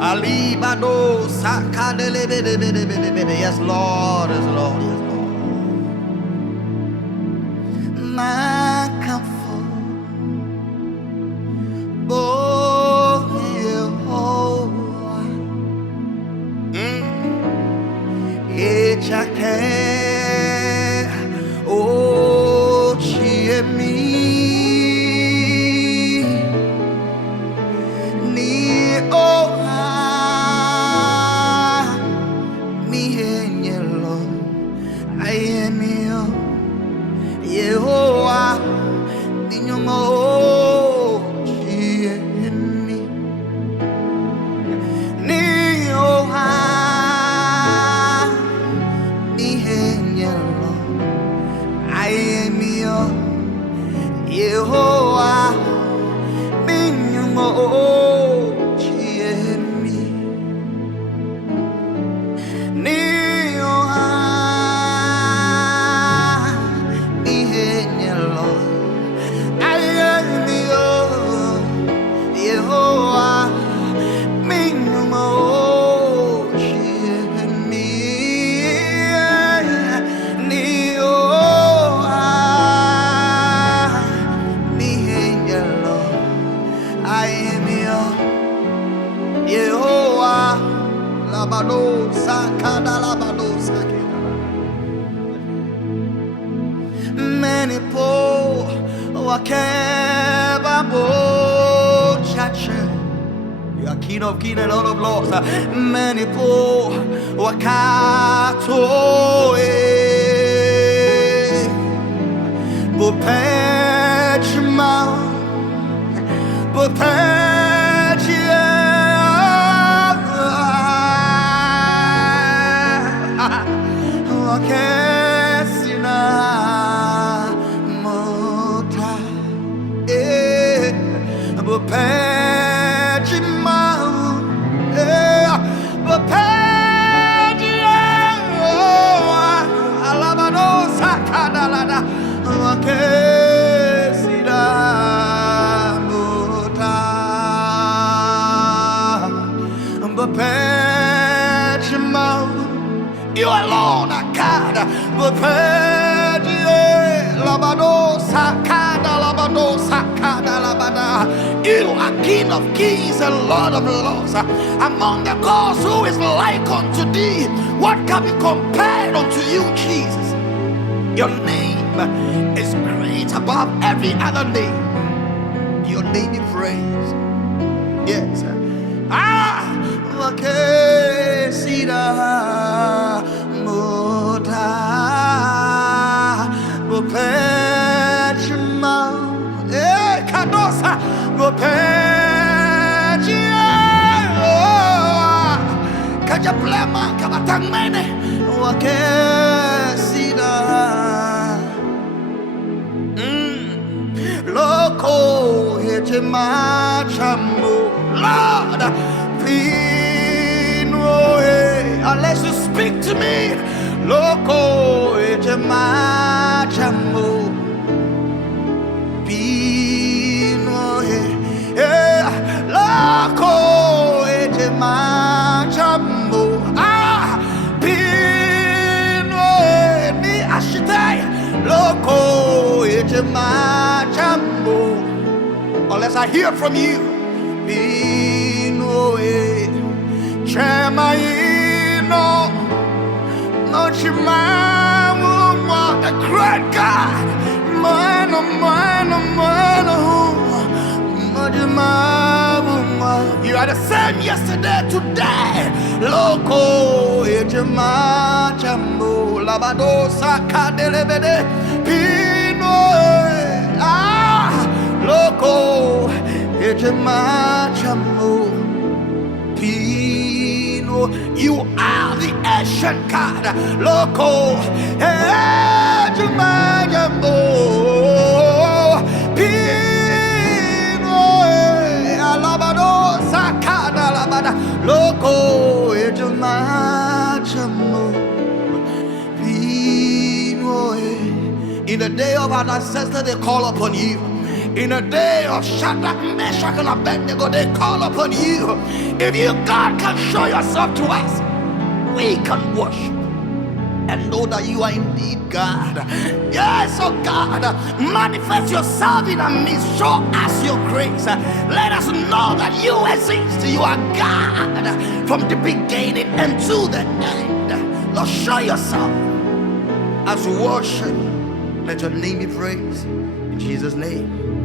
Alibado Sakadelebedebedebede. Yes, Lord, yes, Lord, yes, Lord. My comfort, oh, Yehovah, Echake, oh, Chiemi. Yehovah, Ninyongo, Chiemi, Niyoha, Nihenyelo, I am yo, Yehovah, Ninyongo, Chiemi, Niyoha. Many po wakebabo chache. You are King of Kings and Lord of Lords. Many po wakato bupechma bupechia wakesina mota bupechma bupechia alabado sakadalada wakesina mota bupechma. You alone are God. You are King of Kings and Lord of Lords. Among the gods, who is like unto thee? What can be compared unto you, Jesus? Your name is great above every other name. Your name is praised. Yes. Okay, see that. Bopechma, Kadosa, Bopechia, Kajaplema, Kabatangmene, Wakesida, Loco, Hitemachamu, Lord, unless you speak to me, Loco, Hitemachamu. Loco, Etemachamu, Pino, Nii Ashitei, Loco, Etemachamu. Unless I hear from you, Pino, Chemaino, Nochimamu, the great God, mano, mano, mano. You are the same yesterday, today. Loco, Ejema Chambo, Labado Sakadelebede, Pino, Loco, Ejema Chambo, Pino. You are the ancient God, Loco, Ejema Chambo, Pino. Loco, in the day of our ancestors, they call upon you. In a day of Shadrach, Meshach, and Abednego, they call upon you. If you, God, can show yourself to us, we can worship and know that you are indeed God. Yes, oh God, manifest yourself in our midst. Show us your grace. Let us know that you exist. You are God from the beginning and to the end. Lord, show yourself as we worship. Let your name be praised. In Jesus' name.